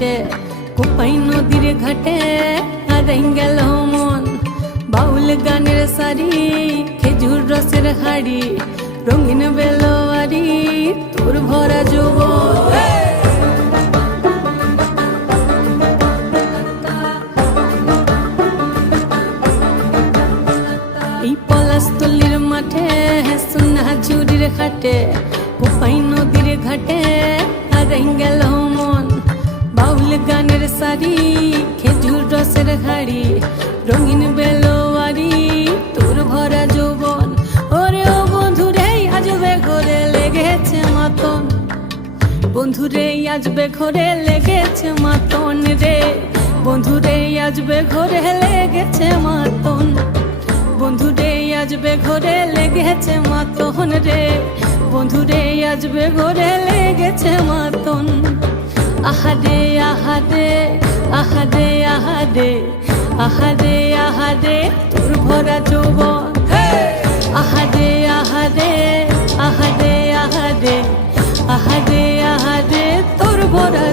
হাটে কোপাই নদীর ঘাটে হারাই গেল মন বাউল গানের সারি খেজুর রসের হাড়ি রঙিন বেলোয়ারি তোর ভরা যৌবন এই পলাশতলির মাঠে সোনা ঝুড়ির ঘাটে কোপাই নদীর ঘাটে হারাই গেল মন বাউল গানের সারি খেজুর রসের হাড়ি রঙিন বেলোয়ারি তোর ভরা যৌবন ওরে ও বন্ধুরে আজবে ঘরে লেগেছে মাতন বন্ধুরে আজবে ঘরে লেগেছে মাতন রে বন্ধুরে আজবে ঘরে লেগেছে মাতন বন্ধুরে আজবে ঘরে লেগেছে মাতন রে বন্ধুরে আজবে ঘরে লেগেছে মাতন আহারে আহারে আহারে আহারে আহারে আহারে তোর ভরা যৌবন আহারে আহারে আহারে আহারে আহারে আহারে তোর ভরা